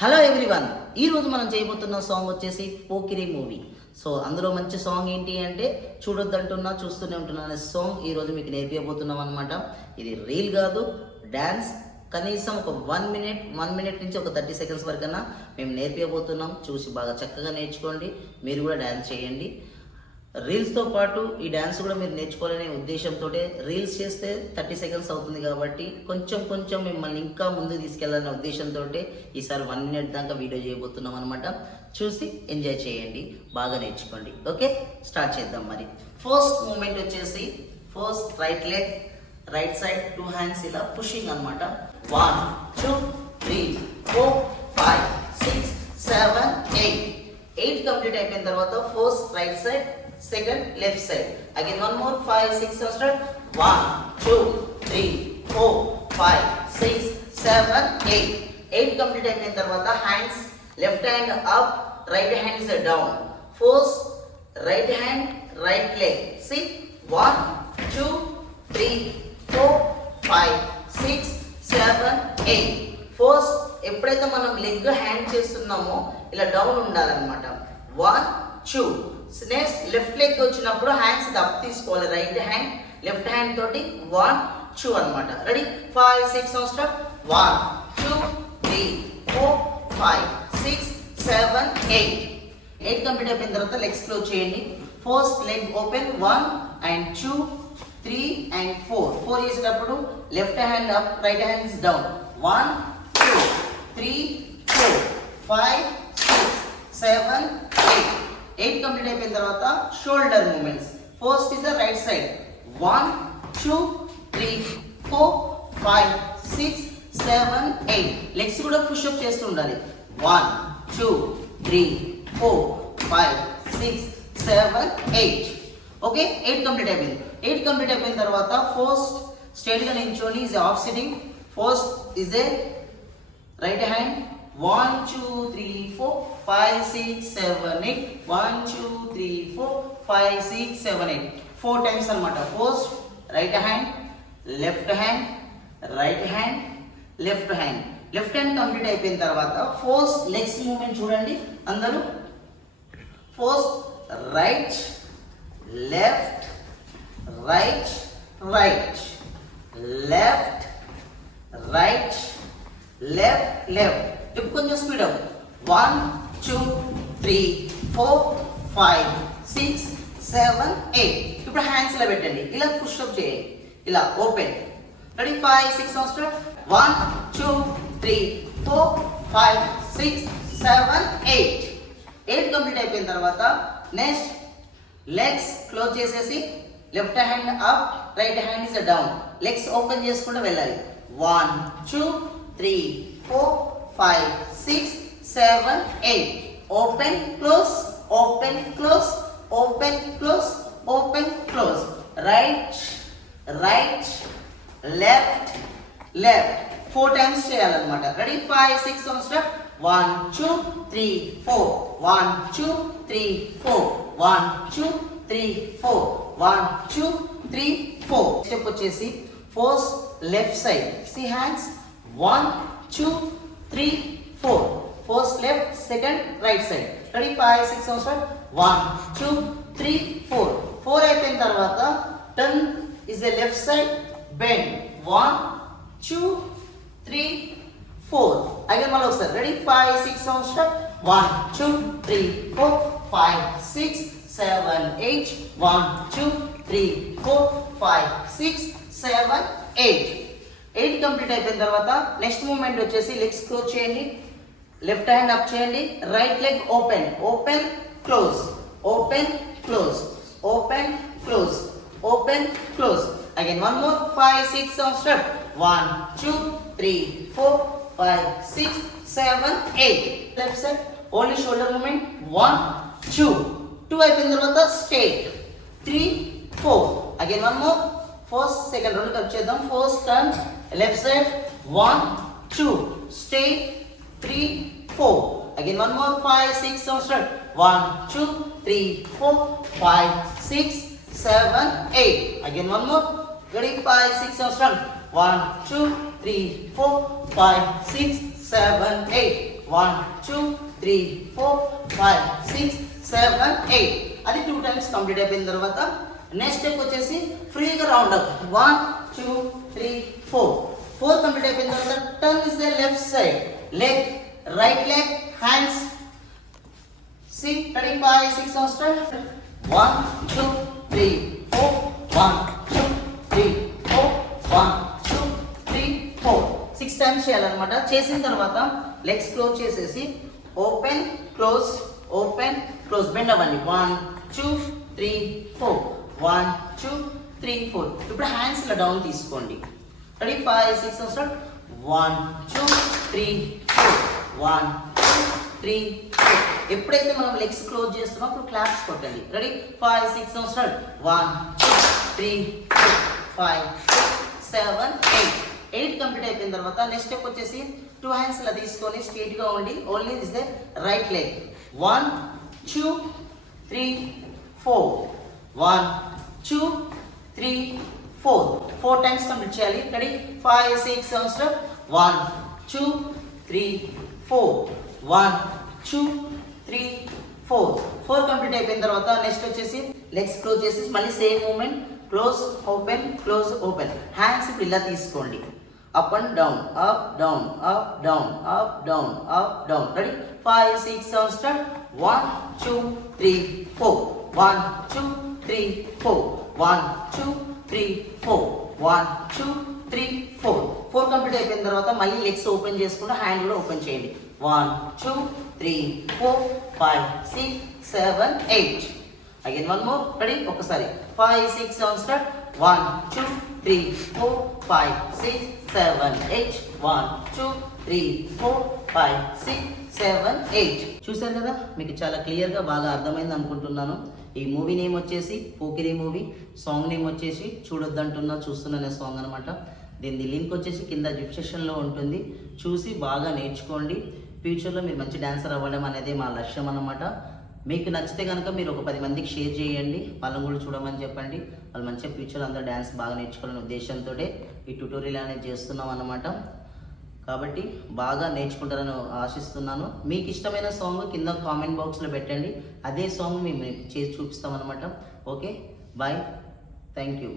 Hello everyone, ఈరోజు మనం చేయబోతున్న సాంగ్ వచ్చేసి పోకిరి మూవీ. సో అందులో మంచి సాంగ్ ఏంటి అంటే చూడొద్దంటున్నా చూస్తూనే ఉంటున్నా అనే సాంగ్ ఈరోజు మీకు నేర్పించబోతున్నాం అనమాట. ఇది రీల్ కాదు, డ్యాన్స్. కనీసం ఒక 1 మినిట్ నుంచి ఒక 30 సెకండ్స్ వరకన్నా మేము నేర్పించబోతున్నాం. చూసి బాగా చక్కగా నేర్చుకోండి, మీరు కూడా డ్యాన్స్ చేయండి. రీల్స్తో పాటు ఈ డ్యాన్స్ కూడా మీరు నేర్చుకోవాలనే ఉద్దేశంతో రీల్స్ చేస్తే 30 సెకండ్స్ అవుతుంది కాబట్టి కొంచెం మిమ్మల్ని ఇంకా ముందు తీసుకెళ్లాలనే ఉద్దేశంతో ఈసారి 1 మినిట్ దాకా వీడియో చేయబోతున్నాం అనమాట. చూసి ఎంజాయ్ చేయండి, బాగా నేర్చుకోండి. ఓకే, స్టార్ట్ చేద్దాం. మరి ఫస్ట్ మూమెంట్ వచ్చేసి first right leg, right side 2 hands ఇలా పుషింగ్ అనమాట. 1 2 3 4 5 6 7 8 కంప్లీట్ అయిపోయిన తర్వాత first right side, second left side. Again one more 5 6 start. 1 2 3 4 5 6 7 8 complete అయిపోయిన తర్వాత hands left hand up, right hand is down. First right hand right leg. సి 1 2 3 4 5 6 7 8. First ఎప్పుడైతే మనం leg hand చేస్తున్నామో ఇలా డౌన్ ఉండాలన్నమాట. 1 2. నెక్స్ట్ లెఫ్ట్ లెగ్ వచ్చినప్పుడు hands up తీసుకోవాలి. రైట్ హ్యాండ్ లెఫ్ట్ హ్యాండ్ తోటి 1 2 అనమాట. Ready 5 6 start. 1 2 3 4 5 6 7 8 కంప్లీట్ అయిపోయిన తర్వాత లెగ్స్ క్లోజ్ చేయండి. First leg open 1 and 2 3 and 4 చేసేటప్పుడు left hand up, right hand is down. 1 2 3 4 5 6 7 8 complete అయిపోయిన తర్వాత shoulder movements. First is the right side. 1 2 3 4 5 6 7 8. Legs కూడా పుష్ అప్ చేస్తూ ఉండాలి. 1 2 3 4 5 6 7 8. ఓకే, 8 కంప్లీట్ అయిపోయింది. 8 కంప్లీట్ అయిపోయిన తర్వాత ఫస్ట్ స్ట్రైట్ గా నించోని is of sitting. First is a right hand 1 2 3 4 5 6 7 8. 1 2 3 4 5 6 7 8. 4 times అనమాట. First right hand, left hand, right hand, left hand. Left hand complete అయిపోయిన తర్వాత ఫస్ట్ లెగ్స్ మూమెంట్ చూడండి అందరూ. First right left right right left right left left. ఇప్పుడు కొంచెం speed up. 1 2 3 4 5 6 7 8. ఇప్పుడు hands ఇలా పెట్టండి, ఇలా పుష్ అప్ చేయండి, ఇలా ఓపెన్. Ready 5 6 start. 1 2 3 4 5 6 7 8 కంప్లీట్ అయిపోయిన తర్వాత నెక్స్ట్ లెగ్స్ క్లోజ్ చేసేసి left hand up, right hand is down. Legs open చేసుకుంటూ వెళ్ళాలి. 1 2 3 4 5 6 7 8. Open close open close open close open close. Right right left left. 4 times చేయాలన్నమాట. Ready 5 6 step. 1 2 3 4 1 2 3 4 1 2 3 4 1 2 3 4. Step వచ్చేసి first left side. సి hands 1 2 3 4. First left, second right side. Ready 5 6 start. 1 2 3 4. 4 అయిపోయిన తర్వాత turn is a left side bend. 1 2 3 4. Again మళ్ళీ ఒకసారి. Ready 5 6 start. 1 2 3 4 5 6 7 8. 1 2 3 4 5 6 7 8 complete అయిపోయిన తర్వాత next movement వచ్చేసి లెగ్స్ క్లోజ్ చేయండి, లెఫ్ట్ హ్యాండ్ అప్ చేయండి, right leg open open close open close open close open close. Again one more 5 6 step. 1 2 3 4 5 6 7 8. Left side only shoulder movement. 1 2 అయిపోయిన తర్వాత straight 3 4. Again one more. First second రెండు cut చేద్దాం. First turn left side 1 2 straight 3 4. Again one more 5 6 start. 1 2 3 4 5 6 7 8. Again one more. Ready 5 6 start. 1 2 3 4 5 6 7 8. 1 2 3 4 5 6 7 8. అది 2 times complete అయిపోయిన తర్వాత next step వచ్చేసి ఫ్రీగా round up 1 2 3 4 complete అయిపోయిన తర్వాత turn is the left side leg right leg hands సి 35 6 on start 1 2 3 4 1 2 3 4 1 2 3 4 6 times చేయాలన్నమాట. చేసిన తర్వాత లెగ్స్ క్లోజ్ చేసేసి ఓపెన్ క్లోజ్ బెండ్ అవ్వండి 1 2 3 4 1 2 3 4. ఇప్పుడు హ్యాండ్స్ ఇలా డౌన్ తీసుకోండి. 35 6 స్టార్ట్ 1 2 3 4 1 2 3 4. ఎప్పుడైతే మనం లెగ్స్ క్లోజ్ చేస్తున్నామో అప్పుడు క్లాప్స్ కొట్టండి. రెడీ 5 6 స్టార్ట్ 1 2 3 4 5 6 7 8 కంప్లీట్ అయిపోయిన తర్వాత నెక్స్ట్ స్టెప్ వచ్చేసి 2 హ్యాండ్స్ ఇలా తీసుకొని స్ట్రైట్ గా ఉండి only is the right leg 1 2 3 4 1 2 3 4 times complete చేయాలి. రెడీ 5 6 7 స్టెప్ 1 2 3 4 1 2 3 4 కంప్లీట్ అయిపోయిన తర్వాత నెక్స్ట్ వచ్చేసి లెగ్స్ క్లోజ్ చేసి మళ్ళీ same movement close open hands ఇప్పుడు ఇలా తీసుకోండి. Up and down up down up down up down up down. Ready 5 6 7 start 1 2 3 4 1 2 3 4 1 2 3 4 1 2 3 4 complete అయిపోయిన తర్వాత మళ్ళీ లెగ్స్ ఓపెన్ చేసుకుంటూ హ్యాండ్ కూడా ఓపెన్ చేయండి 1 2 3 4 5 6 7 8. Again one more. రెడీ ఒకసారి 5 6 7 స్టార్ట్ 1 2 3 4 5 6 7 8 1 2 3 4 5 6 7 8. చూసారు కదా, మీకు చాలా క్లియర్గా బాగా అర్థమైంది అనుకుంటున్నాను. ఈ మూవీ నేమ్ వచ్చేసి పోకిరి మూవీ, సాంగ్ నేమ్ వచ్చేసి చూడొద్దంటున్నా చూస్తున్నా సాంగ్ అనమాట. దీని లింక్ వచ్చేసి కింద డిస్క్రిప్షన్లో ఉంటుంది. చూసి బాగా నేర్చుకోండి. ఫ్యూచర్లో మీరు మంచి డాన్సర్ అవ్వడం అనేది మా లక్ష్యం అన్నమాట. మీకు నచ్చితే కనుక మీరు ఒక 10 మందికి షేర్ చేయండి, వాళ్ళని కూడా చూడమని చెప్పండి. వాళ్ళు మంచిగా ఫ్యూచర్లో అందరూ డ్యాన్స్ బాగా నేర్చుకోవాలనే ఉద్దేశంతో ఈ ట్యుటోరియల్ అనేది చేస్తున్నాం అన్నమాట. కాబట్టి బాగా నేర్చుకుంటారని ఆశిస్తున్నాను. మీకు ఇష్టమైన సాంగ్ కింద కామెంట్ బాక్స్లో పెట్టండి, అదే సాంగ్ మేము చేసి చూపిస్తాం అన్నమాట. Okay bye, thank you.